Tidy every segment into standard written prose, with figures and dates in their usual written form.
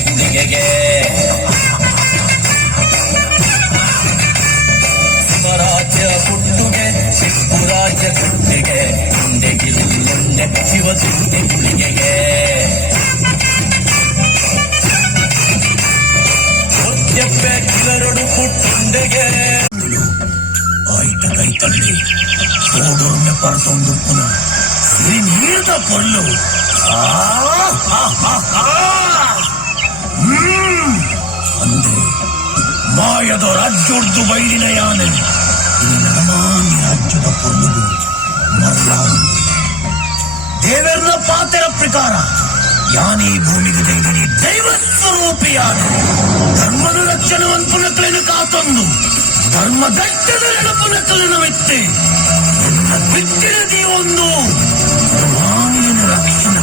ಗುಳಿಗೆಗೆ ಸ್ವರಾಜ್ಯ ಹುಟ್ಟುಗೆ ಶಿವರಾಜ್ಯ ಕಟ್ಟಿಗೆ ಗುಂಡೆಗಿರುಂಡೆ ಶಿವತುಂಡೆ ಗುಳಿಗೆಗೆ ಹೊತ್ತೆಪ್ಪೆ ಕಿಲರಡು ಪುಟ್ಟುಂಡೆಗೆ ಆಯ್ತ ಕೈ ತಳ್ಳಿ ಸೋಡೊಂಡೆ ಪರಸೊಂದು ಪುನಃ ಸಿರಿನೀರದ ಪೊಲ್ಲು ಅಂದ್ರೆ ಮಾಯದ ರಾಜ್ಯೋರ್ದು ಬೈಲಿನ ಯಾನೆ ಈ ನರಮಾನ್ಯ ರಾಜ್ಯದ ಪೊಲ್ಲುಗು ಮರಳ ದೇವರನ ಪಾತೆರ ಪ್ರಕಾರ ಯಾನೇ ಭೂಮಿಗೆ ದೈವನಿ ದೈವ ಸ್ವರೂಪಿಯಾದ ಧರ್ಮದ ರಕ್ಷಣವನ್ನು ಪುನಕಲಿನ ಕಾತೊಂದು ಧರ್ಮ ದಟ್ಟದ ನೆನಪುನಕಲಿನ ವ್ಯಕ್ತಿ ನನ್ನ ಬಿಟ್ಟಿರದಿ ಒಂದು ಮಾನಿನ ರಕ್ಷಣೆ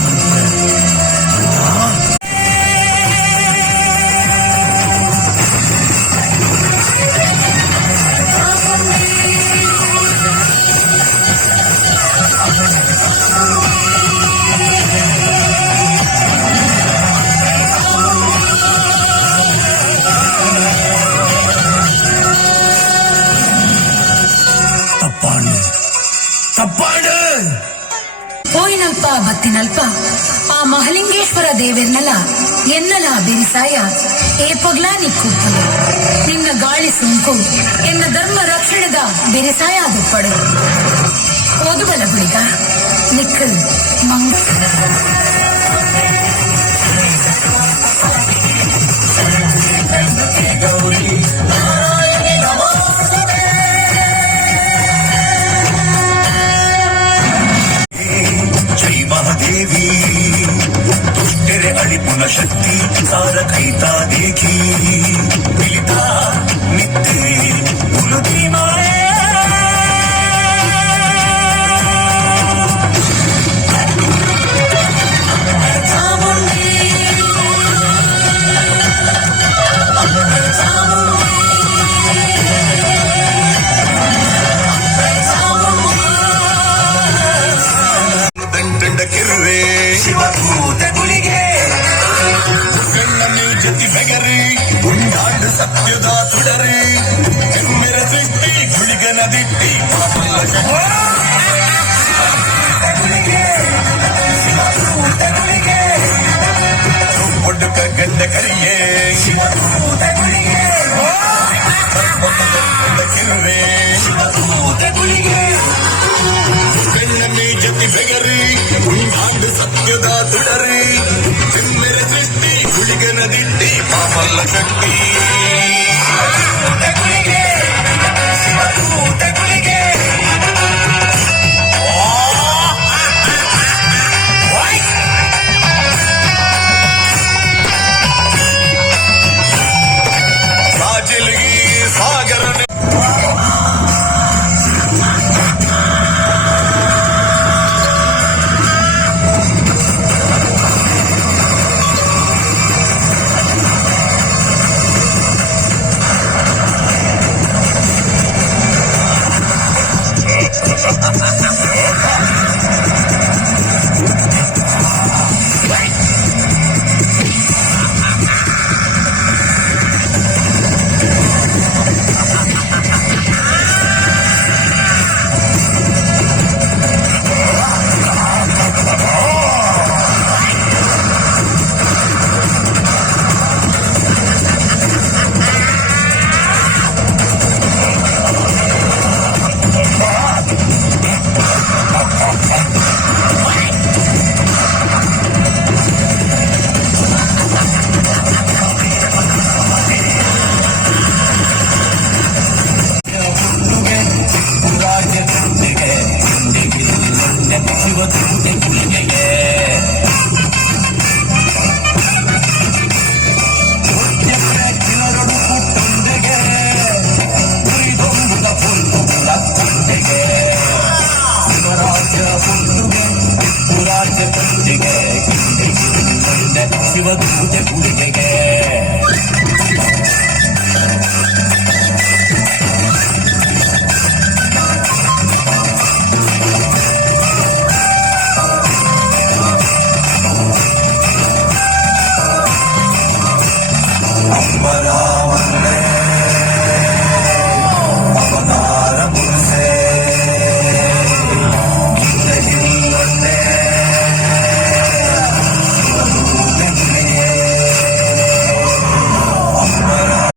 పోయినల్ప బత్తినల్ప ఆ మహలింగేశ్వర దేవెర్నల ఎన్నల బిరిసాయ ఏ పಗ್ಲಾ ನಿಕ್ಕುಪ್ಪಲು ನಿನ್ನ ಗಾಳಿ ಸುಂಕು ಎನ್ನ ಧರ್ಮ ರಕ್ಷಣೆದ ಬಿರಿಸಾಯ ದುಪ್ಪಡು ಓದುಬಲ ಗುಳಿಗ ನಿಕ್ಕಲ್ ಮಂಗ देवी दुष्टेरे अलिपुन शक्ति सार कैता देखी मिलिता नित्य उलुदी माए ಶಿವಭೂತ ಗುಳಿಗೆ ಜೊತೆ ಬೆಗರಿ ಉಂಡಾಂಡು ಸತ್ಯದ ತುಡರಿ ಕೆಮ್ಮೆರ ಸೃಷ್ಟಿ ಗುಳಿಗನ ದಿಟ್ಟಿ ಶಿವಭೂತ ಗುಳಿಗೆ ಒಡ್ಡುಕ ಗಂಡ ಕರಿಯೇ ಶಿವಭೂತ ಗುಳಿಗೆ ಕಿರುವೆ ಶಿವಭೂತ ಗುಳಿಗೆ ಕಣ್ಣಮ್ಮಿ ಜೊತೆ ಬೆಗರಿ ಉಂಡಾಂಡು ಸತ್ಯದ ತುಡರಿ ಕೆಮ್ಮೆರ ಸೃಷ್ಟಿ ಗುಳಿಗನ ದಿಟ್ಟಿ ಪಾಪಲ್ಲ ಕಟ್ಟಿ ಗುಳಿಗೆ ಶಿವಭೂತ ಗುಳಿಗೆ ಸಾಜಿಲ್ಗಿ ಸಾಗರ ಬರ